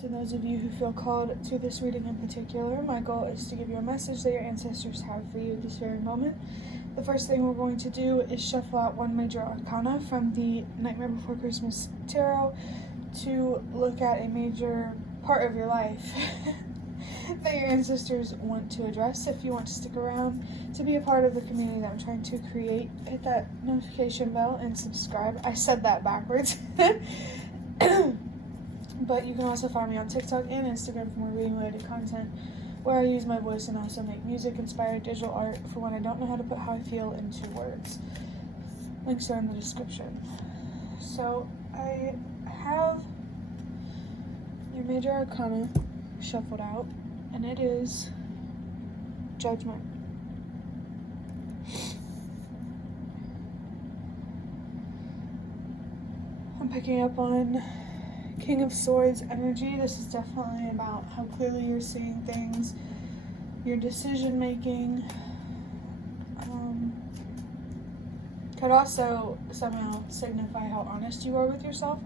To those of you who feel called to this reading in particular, my goal is to give you a message that your ancestors have for you at this very moment. The first thing we're going to do is shuffle out one major arcana from the Nightmare Before Christmas Tarot to look at a major part of your life that your ancestors want to address. If you want to stick around to be a part of the community that I'm trying to create, hit that notification bell and subscribe. I said that backwards. But you can also find me on TikTok and Instagram for more reading-related content, where I use my voice and also make music-inspired digital art for when I don't know how to put how I feel into words. Links are in the description. So I have your major arcana shuffled out, and it is Judgment. I'm picking up on King of Swords energy. This is definitely about how clearly you're seeing things, your decision making. Could also somehow signify how honest you are with yourself.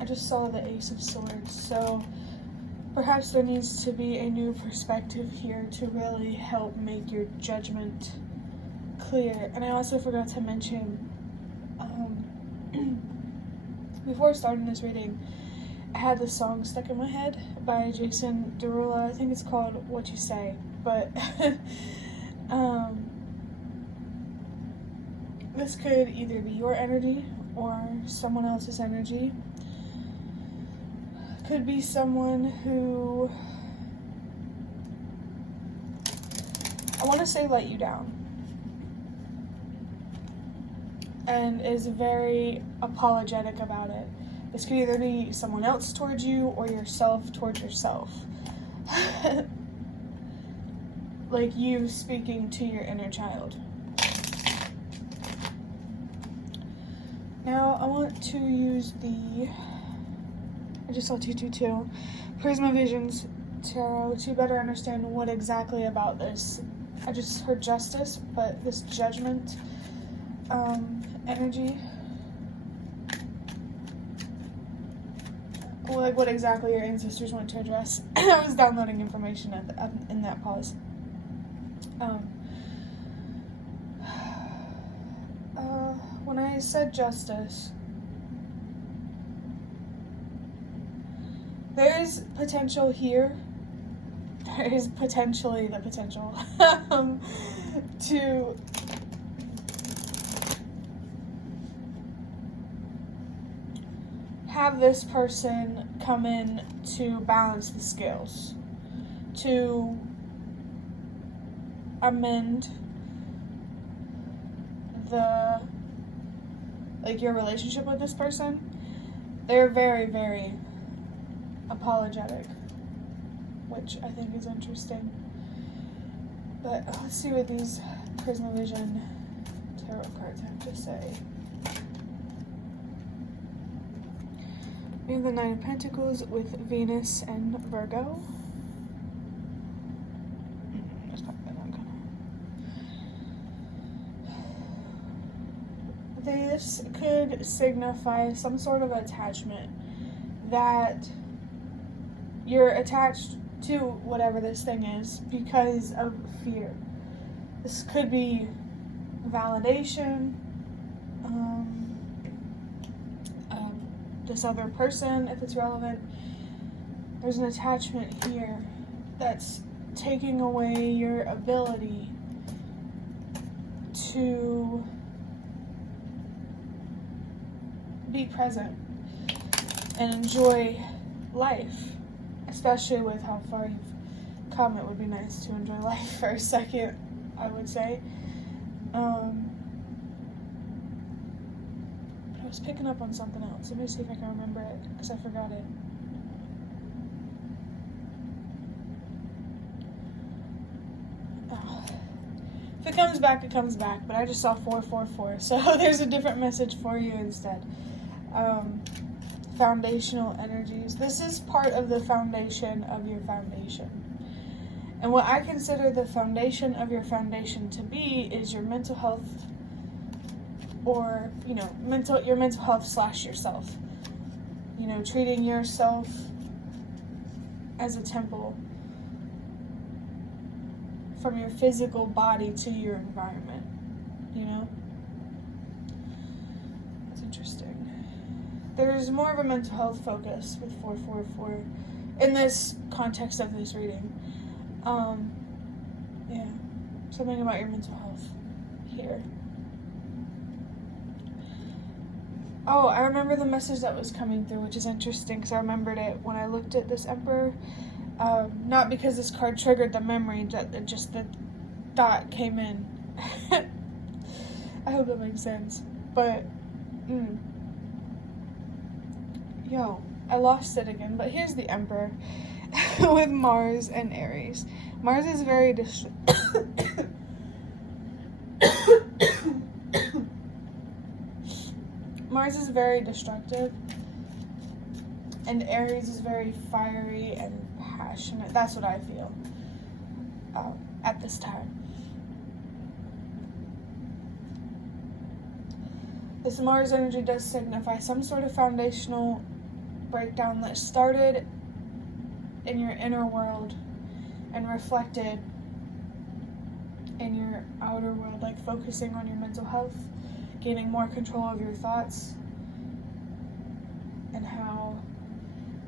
I just saw the Ace of Swords, so perhaps there needs to be a new perspective here to really help make your judgment clear. And I also forgot to mention, before starting this reading, I had this song stuck in my head by Jason Derulo. I think it's called What You Say, but this could either be your energy or someone else's energy. Could be someone who, I want to say, let you down and is very apologetic about it. This could either be someone else towards you or yourself towards yourself. Like you speaking to your inner child. Now I want to use I just saw 222, Prisma Visions Tarot to better understand what exactly about this. I just heard Justice, but this Judgment energy, like what exactly your ancestors want to address. I was downloading information in that pause. When I said Justice, there is potential here. There is potentially the potential to have this person come in to balance the scales, to amend your relationship with this person. They're very, very apologetic, which I think is interesting. But let's see what these Prisma Vision tarot cards have to say. We have the Nine of Pentacles with Venus and Virgo. This could signify some sort of attachment, that you're attached to whatever this thing is because of fear. This could be validation, this other person, if it's relevant. There's an attachment here that's taking away your ability to be present and enjoy life, especially with how far you've come. It would be nice to enjoy life for a second, I would say. I was picking up on something else. Let me see if I can remember it, because I forgot it. Oh. If it comes back, it comes back, but I just saw 444, so there's a different message for you instead. Foundational energies. This is part of the foundation of your foundation. And what I consider the foundation of your foundation to be is your mental health, or, your mental health / yourself. Treating yourself as a temple, from your physical body to your environment, It's interesting. There's more of a mental health focus with 444 in this context of this reading. Yeah, something about your mental health here. Oh, I remember the message that was coming through, which is interesting because I remembered it when I looked at this Emperor. Not because this card triggered the memory, just the thought came in. I hope that makes sense. But, yo, I lost it again. But here's the Emperor with Mars and Aries. Mars is very Mars is very destructive, and Aries is very fiery and passionate. That's what I feel at this time. This Mars energy does signify some sort of foundational breakdown that started in your inner world and reflected in your outer world, like focusing on your mental health, gaining more control of your thoughts, and how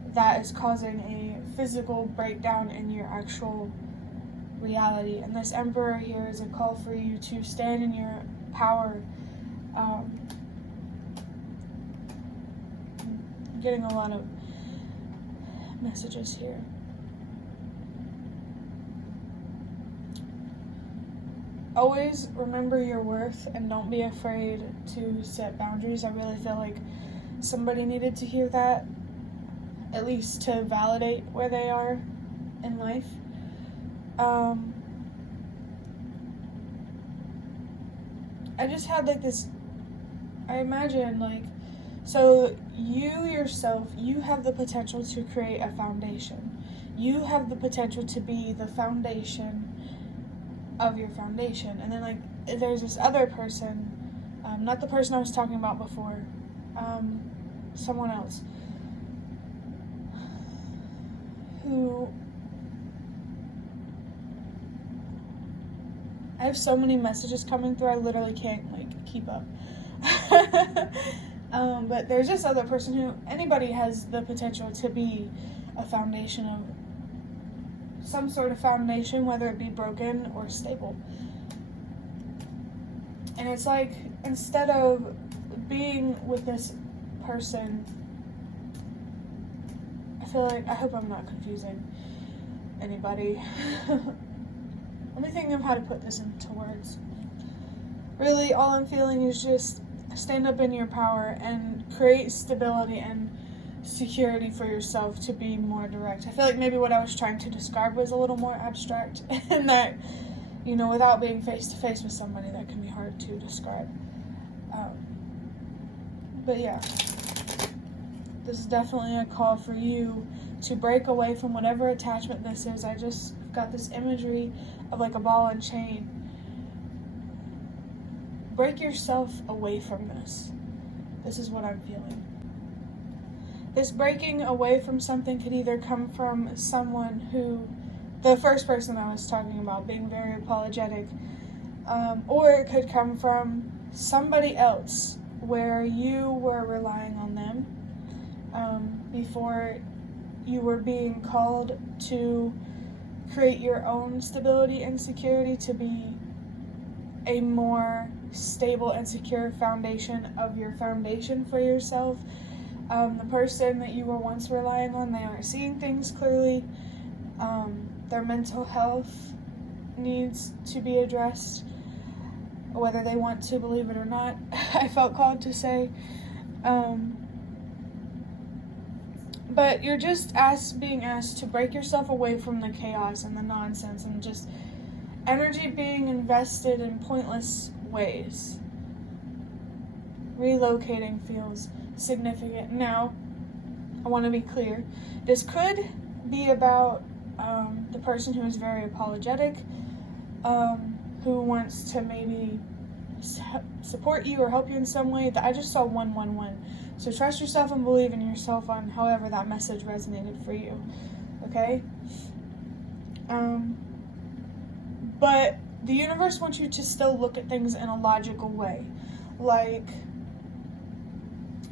that is causing a physical breakdown in your actual reality. And this Emperor here is a call for you to stand in your power. I'm getting a lot of messages here. Always remember your worth and don't be afraid to set boundaries. I really feel like somebody needed to hear that, at least to validate where they are in life. I just had like this, I imagine like, so you yourself, you have the potential to create a foundation. You have the potential to be the foundation of your foundation. And then like there's this other person, not the person I was talking about before, someone else, who, I have so many messages coming through, I literally can't like keep up. But there's this other person who, anybody has the potential to be a foundation of some sort of foundation, whether it be broken or stable. And it's like, instead of being with this person, I feel like, I hope I'm not confusing anybody. Let me think of how to put this into words. Really, all I'm feeling is just stand up in your power and create stability and security for yourself to be more direct. I feel like maybe what I was trying to describe was a little more abstract, and that, without being face to face with somebody, that can be hard to describe. But yeah, this is definitely a call for you to break away from whatever attachment this is. I just got this imagery of like a ball and chain. Break yourself away from this. This is what I'm feeling. This breaking away from something could either come from someone who, the first person I was talking about, being very apologetic, or it could come from somebody else where you were relying on them before you were being called to create your own stability and security, to be a more stable and secure foundation of your foundation for yourself. The person that you were once relying on, they aren't seeing things clearly. Their mental health needs to be addressed, whether they want to believe it or not. I felt called to say. But you're just being asked to break yourself away from the chaos and the nonsense and just energy being invested in pointless ways. Relocating feels significant. Now, I want to be clear. This could be about the person who is very apologetic, who wants to maybe support you or help you in some way. I just saw 111. So trust yourself and believe in yourself on however that message resonated for you. Okay? But the universe wants you to still look at things in a logical way. Like,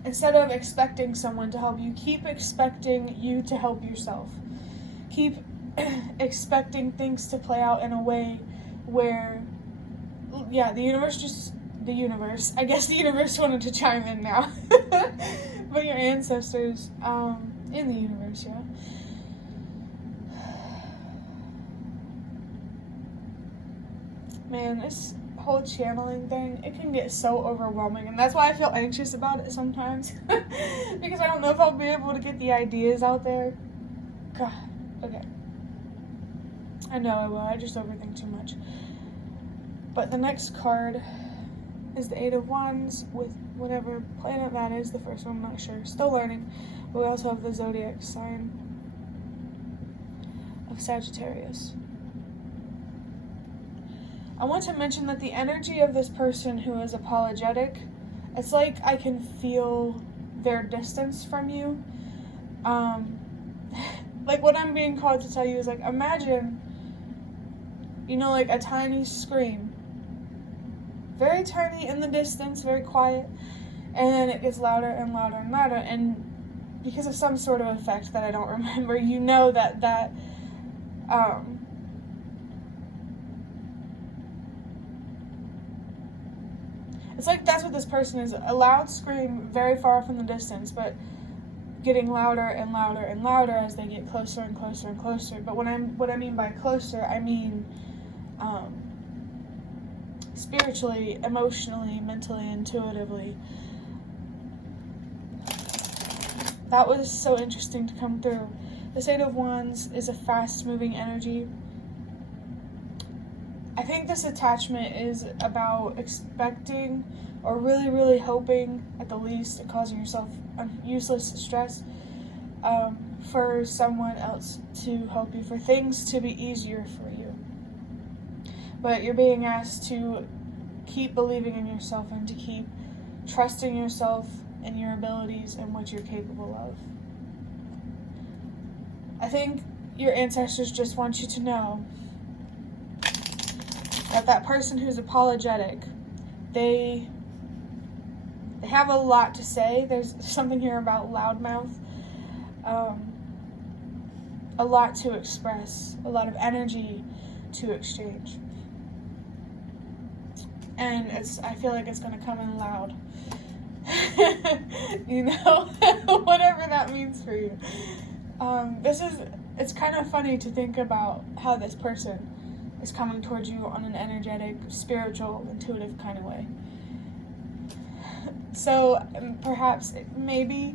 instead of expecting someone to help you, keep expecting you to help yourself. Keep expecting things to play out in a way where, yeah, the universe, I guess the universe wanted to chime in now. But your ancestors, in the universe, yeah. Man, this whole channeling thing, it can get so overwhelming, and that's why I feel anxious about it sometimes. Because I don't know if I'll be able to get the ideas out there. God, okay. I know I will, I just overthink too much. But the next card is the 8 of Wands with whatever planet that is. The first one, I'm not sure. Still learning. But we also have the zodiac sign of Sagittarius. I want to mention that the energy of this person who is apologetic, it's like I can feel their distance from you. Like what I'm being called to tell you is like, imagine, you know, like a tiny scream. Very tiny in the distance, very quiet, and then it gets louder and louder and louder, and because of some sort of effect that I don't remember, you know that it's like that's what this person is, a loud scream very far off in the distance, but getting louder and louder and louder as they get closer and closer and closer. But what I mean by closer, I mean spiritually, emotionally, mentally, intuitively. That was so interesting to come through. This 8 of Wands is a fast-moving energy. I think this attachment is about expecting or really, really hoping, at the least, causing yourself useless stress for someone else to help you, for things to be easier for you. But you're being asked to keep believing in yourself and to keep trusting yourself and your abilities and what you're capable of. I think your ancestors just want you to know that that person who's apologetic, they have a lot to say. There's something here about loudmouth. A lot to express, a lot of energy to exchange. And I feel like it's going to come in loud. You know, whatever that means for you. It's kind of funny to think about how this person is coming towards you on an energetic, spiritual, intuitive kind of way. So perhaps, maybe,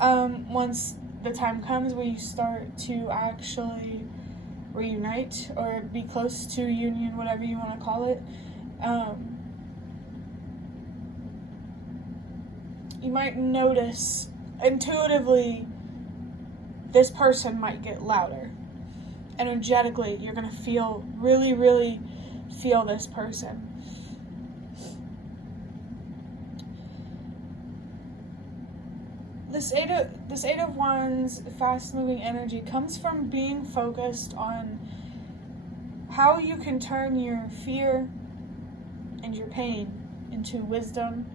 once the time comes where you start to actually reunite or be close to union, whatever you want to call it, you might notice intuitively this person might get louder. Energetically, you're going to feel, really, really feel this person. This eight of Wands, fast-moving energy, comes from being focused on how you can turn your fear and your pain into wisdom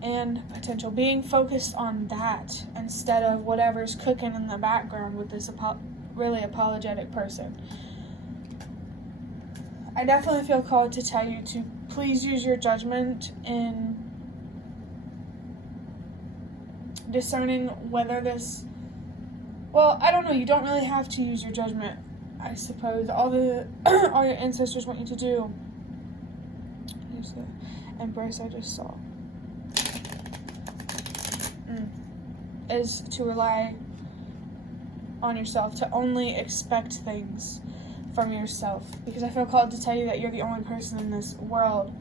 and potential. Being focused on that instead of whatever's cooking in the background with this really apologetic person. I definitely feel called to tell you to please use your judgment in discerning whether this, well, I don't know, you don't really have to use your judgment, I suppose. All your ancestors want you to do, here's the Empress I just saw, is to rely on yourself, to only expect things from yourself, because I feel called to tell you that you're the only person in this world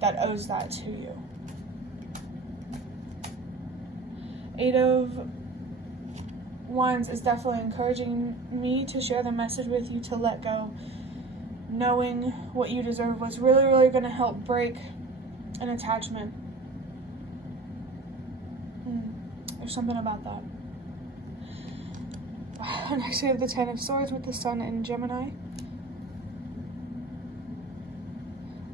that owes that to you. 8 of Wands is definitely encouraging me to share the message with you to let go. knowing what you deserve was really, really going to help break an attachment. There's something about that. Next we have the Ten of Swords with the Sun in Gemini.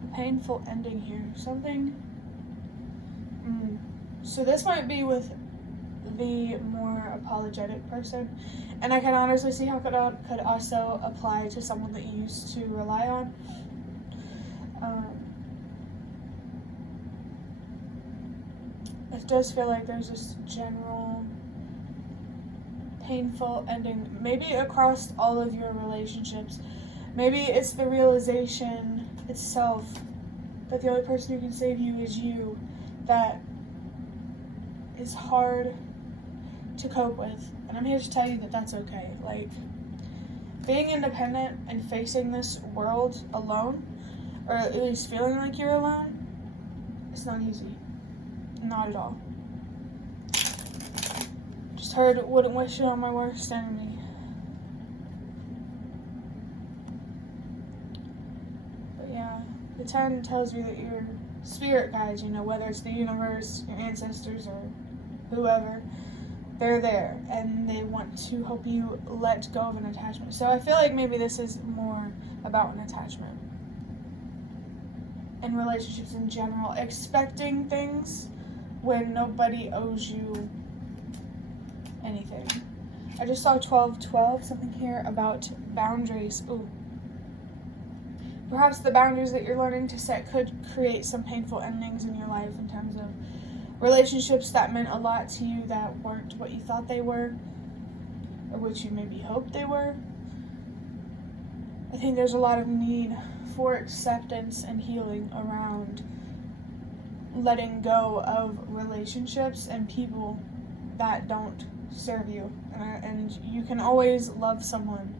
A painful ending here. Something. So this might be with the more apologetic person, and I can honestly see how it could also apply to someone that you used to rely on. It does feel like there's this general painful ending, maybe across all of your relationships. Maybe it's the realization itself that the only person who can save you is you, that is hard to cope with. And I'm here to tell you that that's okay. Like, being independent and facing this world alone, or at least feeling like you're alone, it's not easy. Not at all. Just heard, wouldn't wish it on my worst enemy. But yeah, the 10 tells you that your spirit guides, whether it's the universe, your ancestors, or whoever, they're there, and they want to help you let go of an attachment. So I feel like maybe this is more about an attachment. And relationships in general, expecting things when nobody owes you anything. I just saw 12:12, something here about boundaries. Ooh. Perhaps the boundaries that you're learning to set could create some painful endings in your life in terms of relationships that meant a lot to you that weren't what you thought they were, or what you maybe hoped they were. I think there's a lot of need for acceptance and healing around letting go of relationships and people that don't serve you. And you can always love someone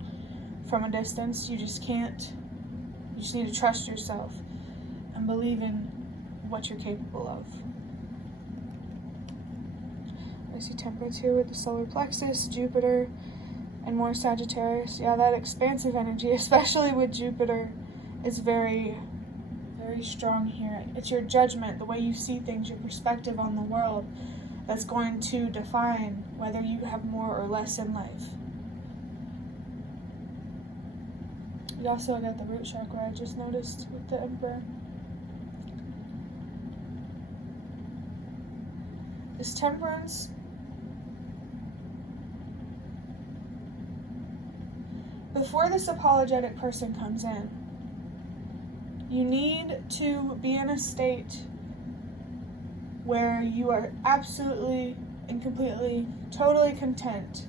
from a distance. You just need to trust yourself and believe in what you're capable of. I see temperance here with the solar plexus, Jupiter, and more Sagittarius. Yeah, that expansive energy, especially with Jupiter, is very, very strong here. It's your judgment, the way you see things, your perspective on the world, that's going to define whether you have more or less in life. You also got the root chakra, I just noticed, with the Emperor. This temperance, before this apologetic person comes in, you need to be in a state where you are absolutely and completely, totally content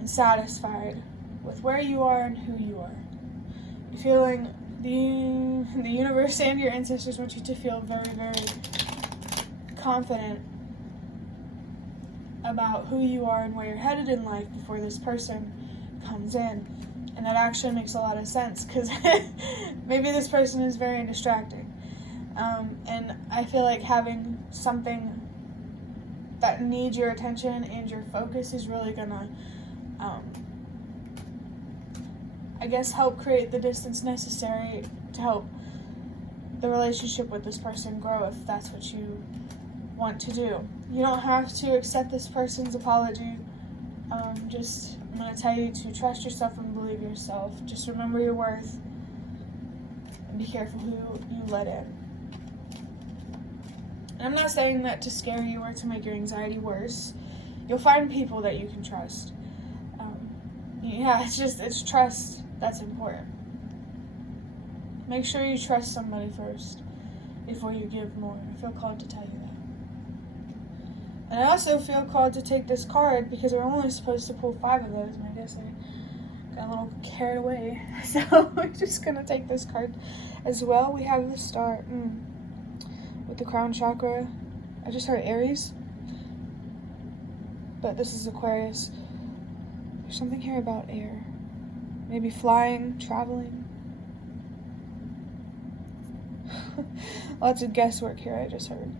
and satisfied with where you are and who you are. You're feeling the universe and your ancestors want you to feel very, very confident about who you are and where you're headed in life before this person comes in. And that actually makes a lot of sense, because maybe this person is very distracting. And I feel like having something that needs your attention and your focus is really gonna, help create the distance necessary to help the relationship with this person grow, if that's what you want to do. You don't have to accept this person's apology. I'm going to tell you to trust yourself and believe yourself. Just remember your worth and be careful who you let in. And I'm not saying that to scare you or to make your anxiety worse. You'll find people that you can trust. It's trust that's important. Make sure you trust somebody first before you give more. I feel called to tell you that. And I also feel called to take this card because we're only supposed to pull 5 of those, and I guess I got a little carried away. So we're just going to take this card as well. We have the Star with the crown chakra. I just heard Aries, but this is Aquarius. There's something here about air. Maybe flying, traveling. Lots of guesswork here, I just heard.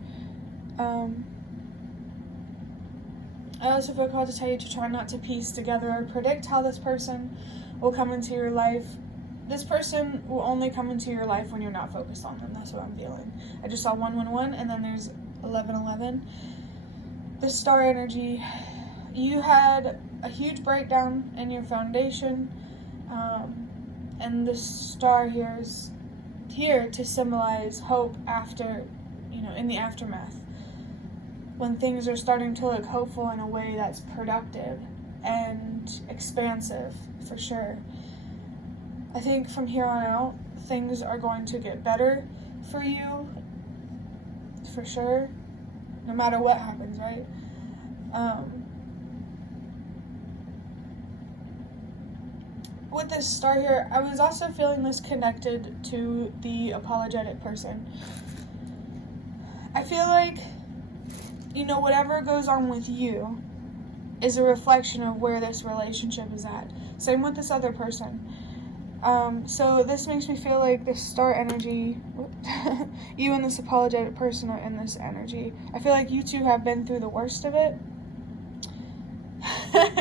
I also feel called to tell you to try not to piece together or predict how this person will come into your life this person will only come into your life when you're not focused on them. That's what I'm feeling. I just saw 111, and then there's 1111. The star energy, you had a huge breakdown in your foundation, and the star here is here to symbolize hope after, in the aftermath. When things are starting to look hopeful in a way that's productive and expansive, for sure. I think from here on out, things are going to get better for you, for sure, no matter what happens, right? With this star here, I was also feeling this connected to the apologetic person. I feel like, whatever goes on with you is a reflection of where this relationship is at. Same with this other person. So this makes me feel like this star energy, you and this apologetic person are in this energy. I feel like you two have been through the worst of it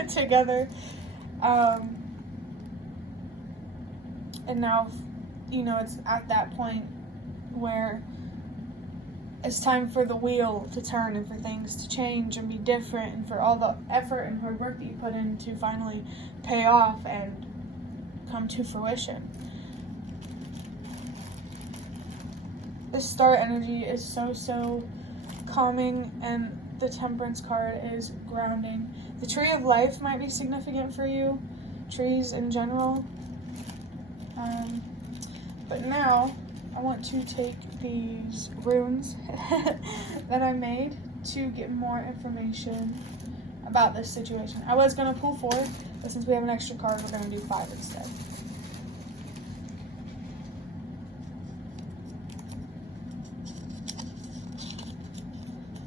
together. And now, it's at that point where it's time for the wheel to turn and for things to change and be different and for all the effort and hard work that you put in to finally pay off and come to fruition. This star energy is so calming, and the Temperance card is grounding. The Tree of Life might be significant for you, trees in general. But now I want to take these runes that I made to get more information about this situation. I was going to pull 4, but since we have an extra card, we're going to do 5 instead.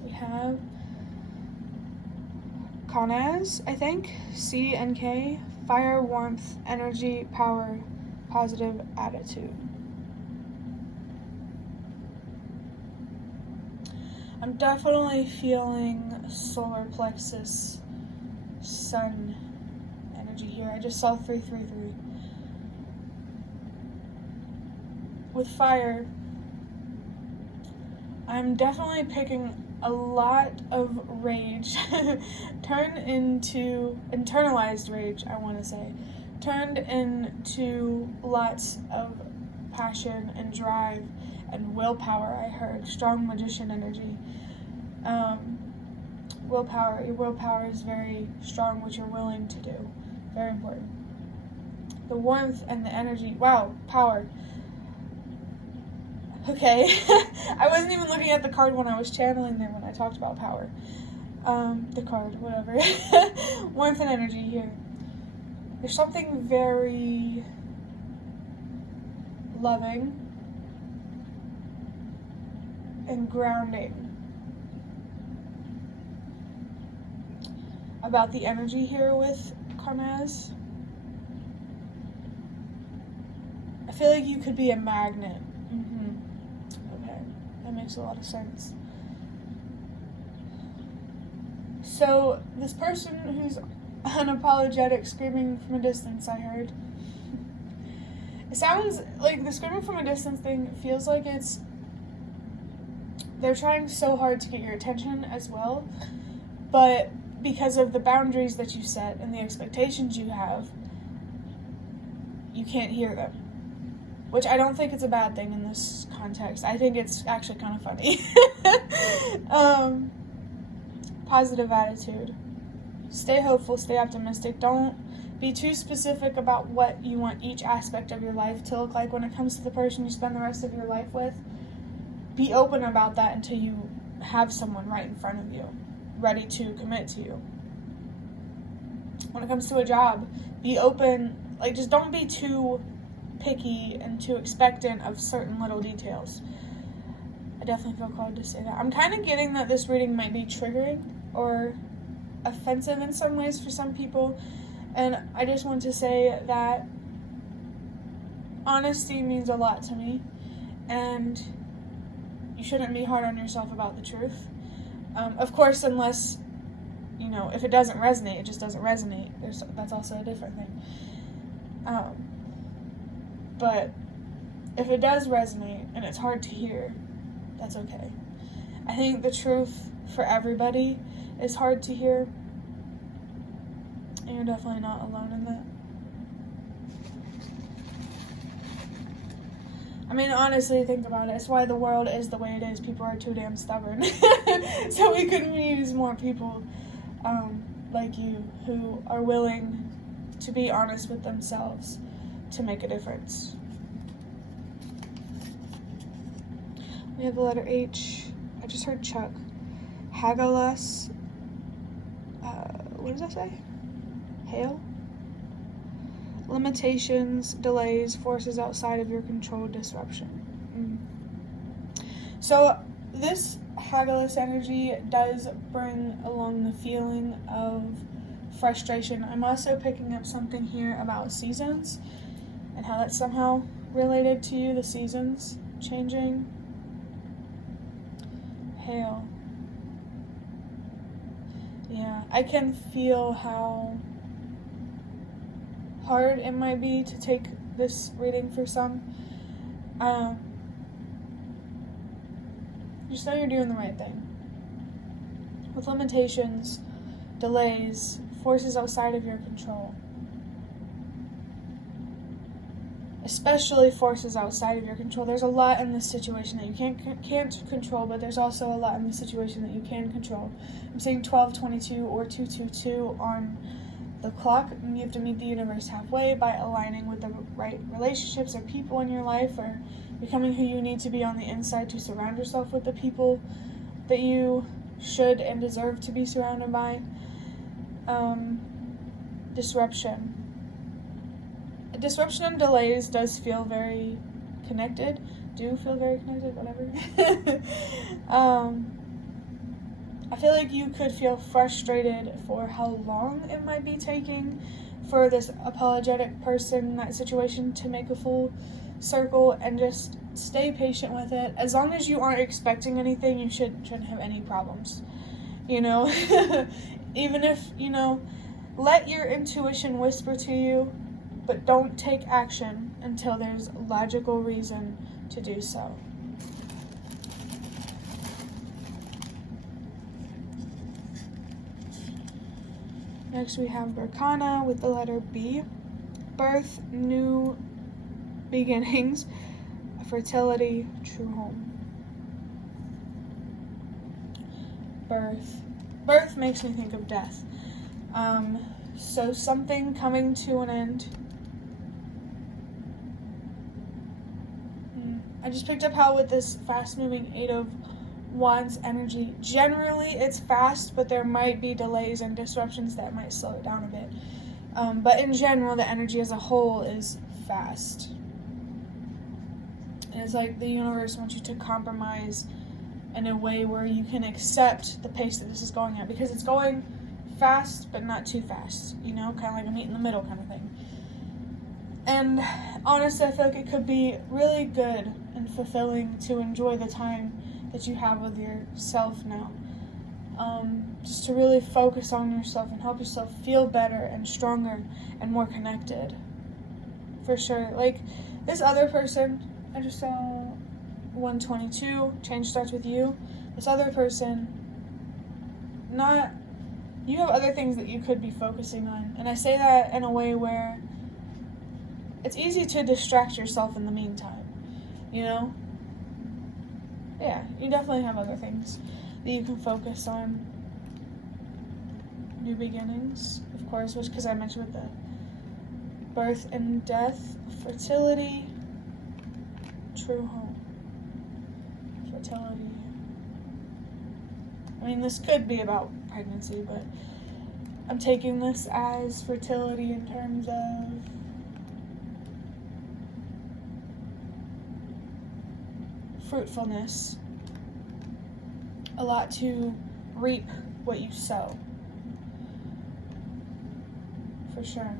We have Kanaz, I think, C and K, fire, warmth, energy, power, positive attitude. I'm definitely feeling solar plexus, sun energy here. I just saw 333. With fire, I'm definitely picking a lot of rage turned into internalized rage, I want to say. Turned into lots of passion and drive and willpower. I heard strong magician energy. Willpower. Your willpower is very strong, what you're willing to do. Very important. The warmth and the energy. Wow, power. Okay. I wasn't even looking at the card when I was channeling them when I talked about power. The card, whatever. Warmth and energy here. There's something very loving and grounding about the energy here with Karmaz. I feel like you could be a magnet. Okay, that makes a lot of sense. So this person who's unapologetic, screaming from a distance, I heard. It sounds like the screaming from a distance thing feels like they're trying so hard to get your attention as well, but because of the boundaries that you set and the expectations you have, you can't hear them. Which I don't think it's a bad thing in this context. I think it's actually kind of funny. Positive attitude. Stay hopeful, stay optimistic. Don't be too specific about what you want each aspect of your life to look like when it comes to the person you spend the rest of your life with. Be open about that until you have someone right in front of you, ready to commit to you. When it comes to a job, be open. Just don't be too picky and too expectant of certain little details. I definitely feel called to say that. I'm kind of getting that this reading might be triggering or offensive in some ways for some people, and I just want to say that honesty means a lot to me, and you shouldn't be hard on yourself about the truth. Of course, unless, if it doesn't resonate, it just doesn't resonate. That's also a different thing. but if it does resonate and it's hard to hear, that's okay. I think the truth for everybody is hard to hear, and you're definitely not alone in that. I mean, honestly, think about it. It's why the world is the way it is. People are too damn stubborn. So we could use more people like you who are willing to be honest with themselves to make a difference. We have the letter H. I just heard Chuck. Hagalus. What does that say? Hail? Limitations, delays, forces outside of your control, disruption. So this Hagalus energy does bring along the feeling of frustration. I'm also picking up something here about seasons and how that's somehow related to you, the seasons changing. Hail. Yeah, I can feel how hard it might be to take this reading for some. Just know you're doing the right thing. With limitations, delays, forces outside of your control. Especially forces outside of your control. There's a lot in this situation that you can't control, but there's also a lot in this situation that you can control. I'm saying 1222 or 222 on the clock. And you have to meet the universe halfway by aligning with the right relationships or people in your life, or becoming who you need to be on the inside to surround yourself with the people that you should and deserve to be surrounded by. Disruption. Disruption and delays does feel very connected. Whatever. I feel like you could feel frustrated for how long it might be taking for this apologetic person in that situation to make a full circle, and just stay patient with it. As long as you aren't expecting anything, you shouldn't have any problems. Even if, let your intuition whisper to you, but don't take action until there's logical reason to do so. Next we have Berkana with the letter B. Birth, new beginnings, fertility, true home. Birth makes me think of death. So something coming to an end. I just picked up how with this fast-moving Eight of Wands energy, generally it's fast, but there might be delays and disruptions that might slow it down a bit. But in general, the energy as a whole is fast. And it's like the universe wants you to compromise in a way where you can accept the pace that this is going at, because it's going fast, but not too fast, kind of like a meet in the middle kind of thing. And honestly, I feel like it could be really good and fulfilling to enjoy the time that you have with yourself now. Just to really focus on yourself and help yourself feel better and stronger and more connected. For sure. Like, this other person, I just saw 122, change starts with you. This other person, you have other things that you could be focusing on. And I say that in a way where it's easy to distract yourself in the meantime, Yeah, you definitely have other things that you can focus on. New beginnings, of course, because I mentioned with the birth and death, fertility, true home, fertility. I mean, this could be about pregnancy, but I'm taking this as fertility in terms of fruitfulness. A lot to reap what you sow. For sure.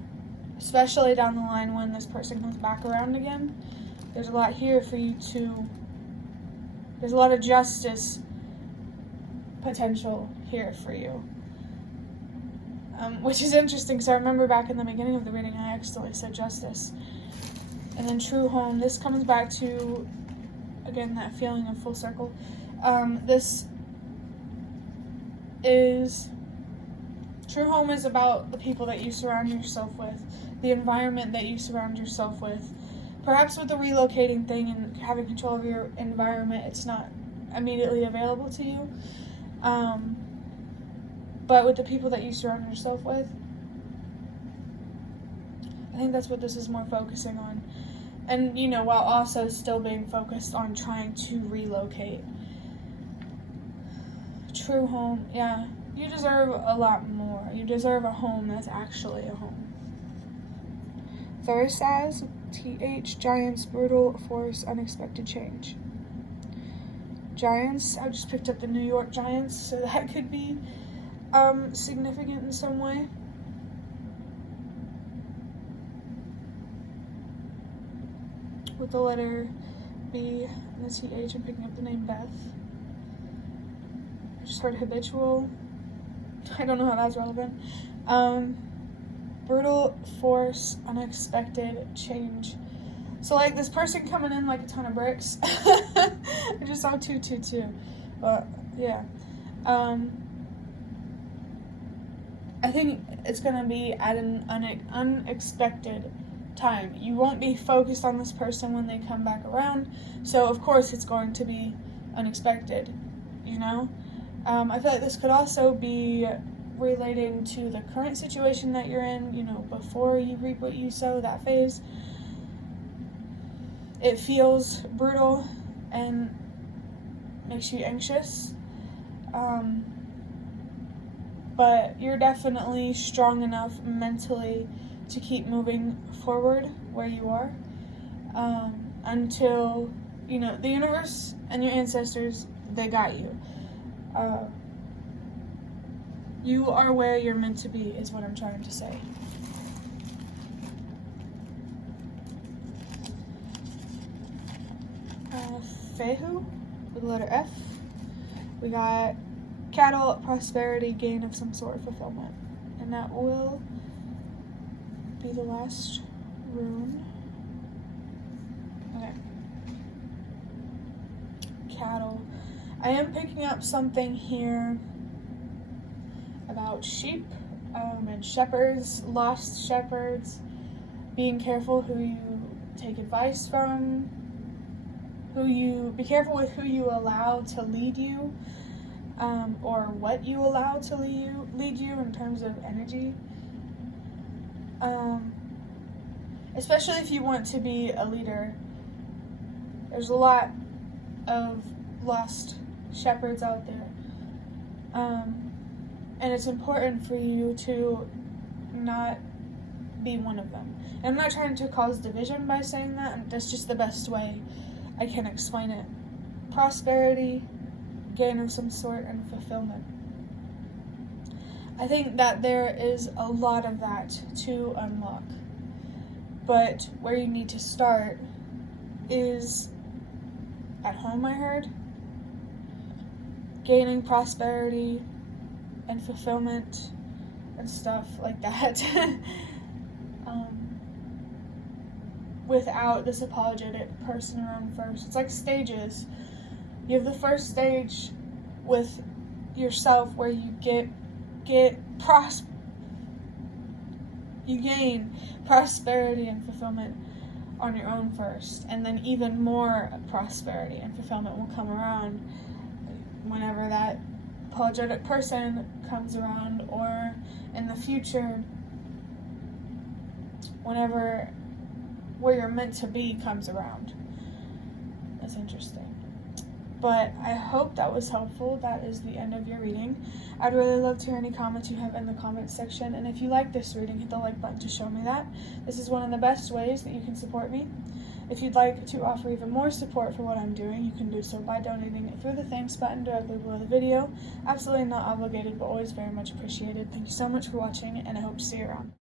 Especially down the line when this person comes back around again. There's a lot here for you there's a lot of justice potential here for you. Which is interesting, because I remember back in the beginning of the reading I accidentally said justice. And then true home, this comes back to, again, that feeling of full circle. This is, true home is about the people that you surround yourself with, the environment that you surround yourself with. Perhaps with the relocating thing and having control of your environment, it's not immediately available to you. But with the people that you surround yourself with, I think that's what this is more focusing on. And, you know, while also still being focused on trying to relocate. True home, yeah. You deserve a lot more. You deserve a home that's actually a home. Thursaz, TH, Giants, brutal force, unexpected change. Giants, I just picked up the New York Giants, so that could be significant in some way. With the letter B and the TH, I'm picking up the name Beth. I just heard habitual. I don't know how that's relevant. Brutal force, unexpected change. So, like, this person coming in like a ton of bricks. I just saw 222. But, yeah. I think it's going to be at an unexpected time. You won't be focused on this person when they come back around. So, of course, it's going to be unexpected, you know? I feel like this could also be relating to the current situation that you're in, you know, before you reap what you sow, that phase. It feels brutal and makes you anxious. But you're definitely strong enough mentally to keep moving forward where you are, until, you know, the universe and your ancestors, they got you. You are where you're meant to be, is what I'm trying to say. Fehu, with the letter F. We got cattle, prosperity, gain of some sort, fulfillment. And that will be the last rune. Okay. Cattle. I am picking up something here about sheep and shepherds, lost shepherds, being careful who you take advice from, be careful with who you allow to lead you, or what you allow to lead you in terms of energy. Especially if you want to be a leader. There's a lot of lost shepherds out there. And it's important for you to not be one of them. And I'm not trying to cause division by saying that. That's just the best way I can explain it. Prosperity, gain of some sort, and fulfillment. I think that there is a lot of that to unlock. But where you need to start is at home, I heard. Gaining prosperity and fulfillment and stuff like that. Without this apologetic person around first. It's like stages. You have the first stage with yourself where you you gain prosperity and fulfillment on your own first, and then even more prosperity and fulfillment will come around whenever that apologetic person comes around, or in the future, whenever where you're meant to be comes around. That's interesting. But I hope that was helpful. That is the end of your reading. I'd really love to hear any comments you have in the comments section. And if you like this reading, hit the like button to show me that. This is one of the best ways that you can support me. If you'd like to offer even more support for what I'm doing, you can do so by donating through the thanks button directly below the video. Absolutely not obligated, but always very much appreciated. Thank you so much for watching, and I hope to see you around.